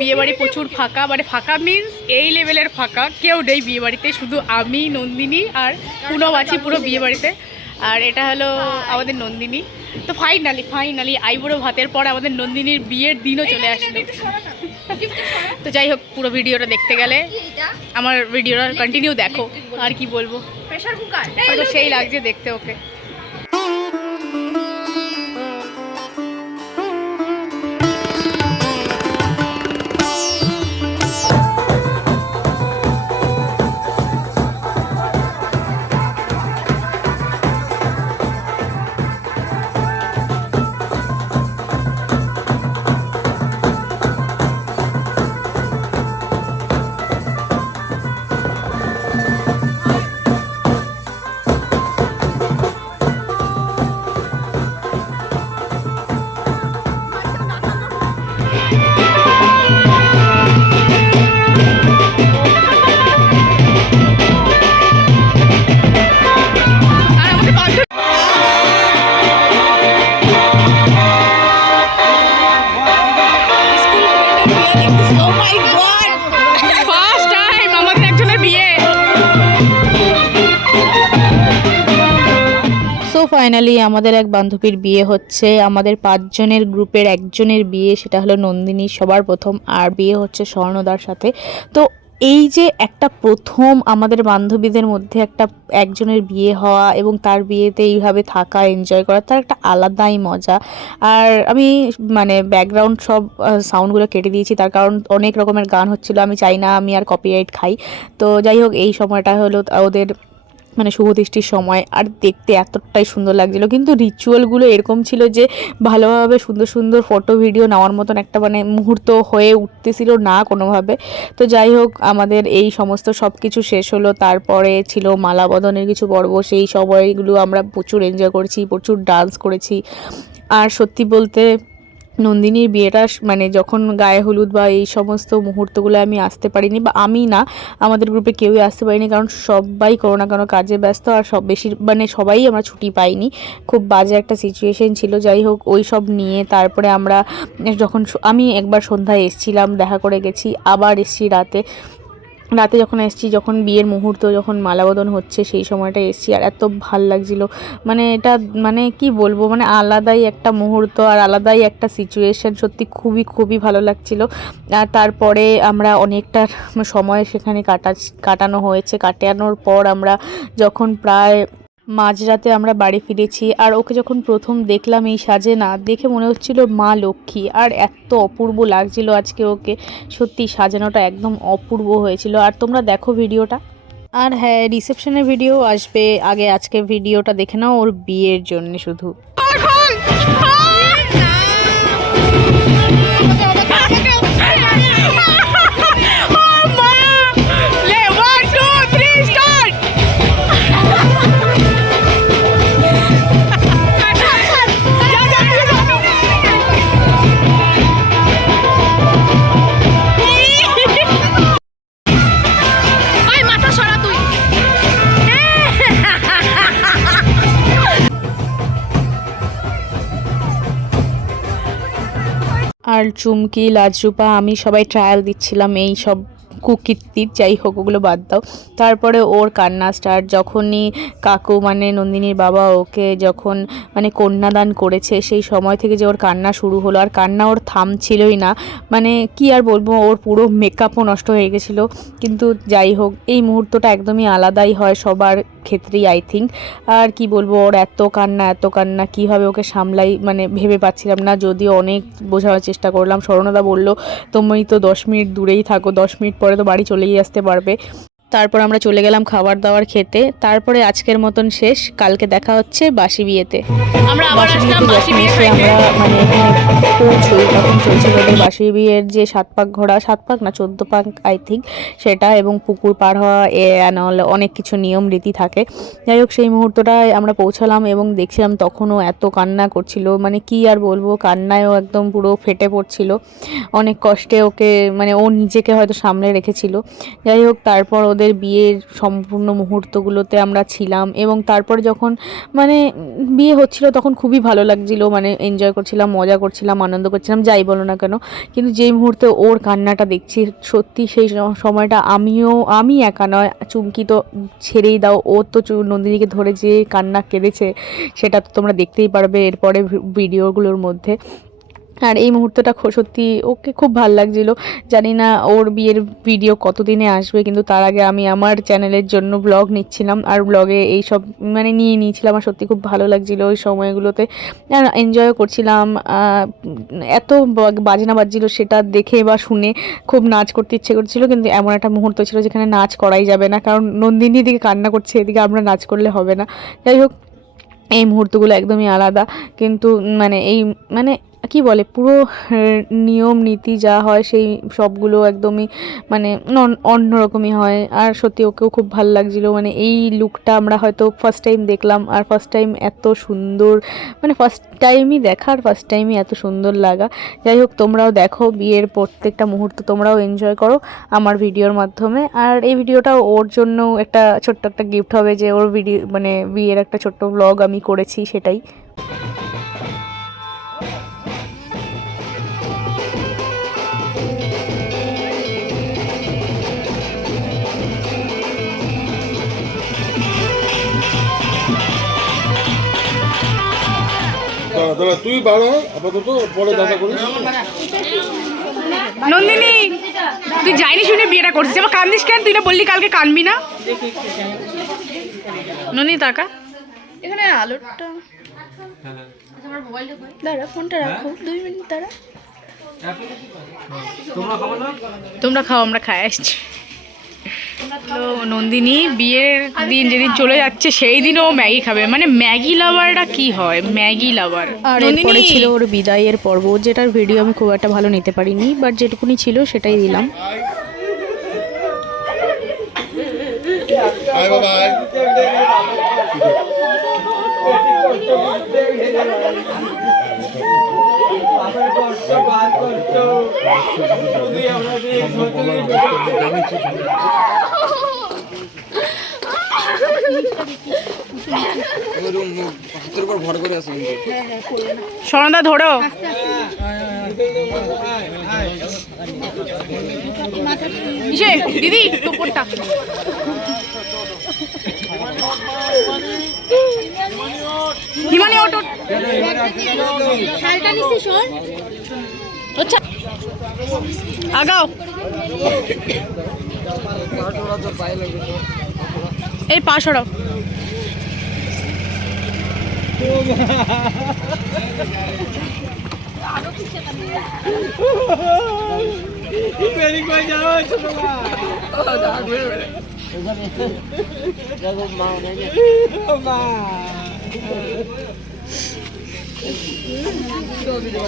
বিয়ে বাড়ি প্রচুর ফাঁকা। মানে ফাঁকা মিন্স এই লেভেলের ফাঁকা। কেউ নেই বিয়ে বাড়িতে শুধু আমি নন্দিনী আর পুনম আছি পুরো বিয়ে বাড়িতে আর এটা হলো আমাদের নন্দিনী। তো ফাইনালি ফাইনালি আইবুড়ো ভাতের পর আমাদের নন্দিনীর বিয়ের দিনও চলে আসলো। তো যাই হোক পুরো ভিডিওটা দেখতে গেলে আমার ভিডিওটা কন্টিনিউ দেখো। আর কি বলব? প্রেসার কুকার সেই লাগছে দেখতে ওকে। ফাইনালি আমাদের এক বান্ধবীর বিয়ে হচ্ছে। আমাদের পাঁচজনের গ্রুপের একজনের বিয়ে, সেটা হলো নন্দিনী সবার প্রথম, আর বিয়ে হচ্ছে স্বর্ণদার সাথে। তো এই যে একটা প্রথম আমাদের বান্ধবীদের মধ্যে একটা একজনের বিয়ে হওয়া এবং তার বিয়েতে এইভাবে থাকা এনজয় করা, তার একটা আলাদাই মজা। আর আমি মানে ব্যাকগ্রাউন্ড সব সাউন্ডগুলো কেটে দিয়েছি। তার কারণ অনেক রকমের গান হচ্ছিল, আমি চাই না আমি আর কপিরাইট খাই। তো যাই হোক, এই সময়টা হলো ওদের মানে শুভদৃষ্টির সময় আর দেখতে এতটাই সুন্দর লাগছিল। কিন্তু রিচুয়ালগুলো এরকম ছিল যে ভালোভাবে সুন্দর সুন্দর ফটো ভিডিও নেওয়ার মতন একটা মানে মুহূর্ত হয়ে উঠতেছিল না কোনোভাবে। তো যাই হোক, আমাদের এই সমস্ত সব কিছু শেষ হলো। তারপরে ছিল মালা বদনের কিছু পর্ব। সেই সময়গুলো আমরা প্রচুর এনজয় করেছি, প্রচুর ডান্স করেছি। আর সত্যি বলতে নন্দিনীর বিয়েটা মানে যখন গায়ে হলুদ বা এই সমস্ত মুহূর্তগুলো আমি আসতে পারিনি বা আমি না, আমাদের গ্রুপে কেউই আসতে পারিনি কারণ সবাই কোনো না কোনো কাজে ব্যস্ত আর সব বেশি মানে সবাই আমরা ছুটি পাইনি। খুব বাজে একটা সিচুয়েশন ছিল। যাই হোক, ওই সব নিয়ে তারপরে আমরা যখন আমি একবার সন্ধ্যায় এসছিলাম, দেখা করে গেছি, আবার এসছি রাতে। রাতে যখন এসছি, যখন বিয়ের মুহূর্ত, যখন মালাবদন হচ্ছে, সেই সময়টা এসছি আর এত ভালো লাগছিল। মানে এটা মানে কি বলব মানে আলাদাই একটা মুহূর্ত আর আলাদাই একটা সিচুয়েশান সত্যি খুবই খুবই ভালো লাগছিল। আর তারপরে আমরা অনেকটা সময় সেখানে কাটা, কাটানো হয়েছে। কাটানোর পর আমরা যখন প্রায় মাঝরাতে আমরা বাড়ি ফিরেছি আর ওকে যখন প্রথম দেখলাম এই সাজে না, দেখে মনে হচ্ছিল মা লক্ষ্মী। আর এত অপূর্ব লাগছিল আজকে ওকে। সত্যি সাজানোটা একদম অপূর্ব হয়েছিল। আর তোমরা দেখো ভিডিওটা। আর হ্যাঁ রিসেপশনের ভিডিও আসবে। আগে আজকে ভিডিওটা দেখে নাও ওর বিয়ের জন্য শুধু। আর চুমকি লাজরূপা আমি সবাই ট্রায়াল দিচ্ছিলাম এই সব কুকীর্তির যাই হোক, ওগুলো বাদ দাও। তারপরে ওর কান্না স্টার্ট, যখনই কাকু মানে নন্দিনীর বাবা, ওকে যখন মানে কন্যাদান করেছে, সেই সময় থেকে যে ওর কান্না শুরু হলো, আর কান্না ওর থামছিলই না। মানে কি আর বলব, ওর পুরো মেকআপও নষ্ট হয়ে গেছিল। কিন্তু যাই হোক, এই মুহূর্তটা একদমই আলাদাই হয় সবার ক্ষেত্রেই আই থিঙ্ক আর কি বলব, ওর এত কান্না এত কান্না, কীভাবে ওকে সামলাই মানে ভেবে পাচ্ছিলাম না। যদিও অনেক বোঝানোর চেষ্টা করলাম। স্বর্ণদা বলল তুমি তো দশ মিনিট দূরেই থাকো, দশ মিনিট পরে তো বাড়ি চলেই আসতে পারবে। তারপর আমরা চলে গেলাম খাবার দাবার খেতে। তারপরে আজকের মতন শেষ। কালকে দেখা হচ্ছে বাসি বিয়েতে। আমরা আবার বাসি আসলাম বাসি যখন বিয়ে আমরা মানে পৌঁছই তখন চলছিল বাসি বিয়ের যে সাত পাক ঘোরা সাত পাক না চোদ্দ পাক আই থিঙ্ক সেটা এবং পুকুর পার হওয়া এ অনেক কিছু নিয়ম রীতি থাকে। যাই হোক সেই মুহূর্তটায় আমরা পৌঁছালাম এবং দেখছিলাম তখনও এত কান্না করছিল। মানে কি আর বলব কান্নায়ও একদম পুরো ফেটে পড়ছিল। অনেক কষ্টে ওকে মানে ও নিজেকে হয়তো সামলে রেখেছিল। যাই হোক তারপর ওদের আমাদের বিয়ের সম্পূর্ণ মুহূর্তগুলোতে আমরা ছিলাম এবং তারপর যখন মানে বিয়ে হচ্ছিল তখন খুবই ভালো লাগছিল মানে এনজয় করছিলাম, মজা করছিলাম, আনন্দ করছিলাম, যাই বলো না কেন। কিন্তু যেই মুহূর্তে ওর কান্নাটা দেখছি, সত্যি সেই সময়টা আমিও, আমি একা নয়, চুমকি তো ছেড়েই দাও, ও তো নন্দিনীকে ধরে যে কান্না কেঁদেছে, সেটা তো তোমরা দেখতেই পারবে এরপরে ভিডিওগুলোর মধ্যে। আর এই মুহূর্তটা সত্যি ওকে খুব ভালো লাগছিল। জানি না ওর বিয়ের ভিডিও কতদিনে আসবে, কিন্তু তার আগে আমি আমার চ্যানেলের জন্য ব্লগ নিচ্ছিলাম। আর ব্লগে এই সব মানে নিয়ে নিয়েছিলাম আর সত্যি খুব ভালো লাগছিল ওই সময়গুলোতে। আর এনজয়ও করছিলাম। এত বাজনা বাজছিল সেটা দেখে বা শুনে খুব নাচ করতে ইচ্ছে করছিল, কিন্তু এমন একটা মুহূর্ত ছিল যেখানে নাচ করাই যাবে না। কারণ নন্দিনী এদিকে কান্না করছে, এদিকে আমরা নাচ করলে হবে না। যাই হোক, এই মুহূর্তগুলো একদমই আলাদা। কিন্তু মানে এই মানে কি বলে, পুরো নিয়ম, নীতি যা হয় সেই সবগুলো একদমই মানে অন- অন্যরকমই হয়। আর সত্যি ওকেও খুব ভালো লাগছিল। মানে এই লুকটা আমরা হয়তো ফার্স্ট টাইম দেখলাম আর ফার্স্ট টাইম এত সুন্দর মানে ফার্স্ট টাইমই দেখার ফার্স্ট টাইমই এত সুন্দর লাগা। যাই হোক, তোমরাও দেখো বিয়ের প্রত্যেকটা মুহূর্ত, তোমরাও এনজয় করো আমার ভিডিওর মাধ্যমে। আর এই ভিডিওটা ওর জন্য একটা ছোট্ট একটা গিফট হবে যে ওর ভিডিও মানে বিয়ের একটা ছোট্ট ব্লগ আমি করেছি সেটাই। দাঁড়া তুই বাড়া আপাতত পরে দাদা করিস। নন্দিনী তুই যাইনি শুনে বিয়েটা করছিস। এবার কান্দিস কেন? তুই না বললি কালকে কানবি না? নন্দিনী তাকা। এখানে আলোটা। দাঁড়া ফোনটা রাখো। দুই মিনিট দাঁড়া। তোমরা খাও আমরা খাই আসছি। নন্দিনী বিয়ের দিন যেদিন চলে যাচ্ছে সেই দিন ও ম্যাগি খাবে। মানে ম্যাগি লাভারটা কি হয়? ম্যাগি লাভার। আর এরপরে ছিল ওর বিদায়ের পর্ব যেটার ভিডিও আমি খুব একটা ভালো নিতে পারিনি বাট যেটুকুনি ছিল সেটাই দিলাম। আয় স্বর্ণদা ধরো। দিদি টোপরটা। হিমালয় অটো। আচ্ছা। আগাও। এই পা সরাও। মা ചോദിച്ചു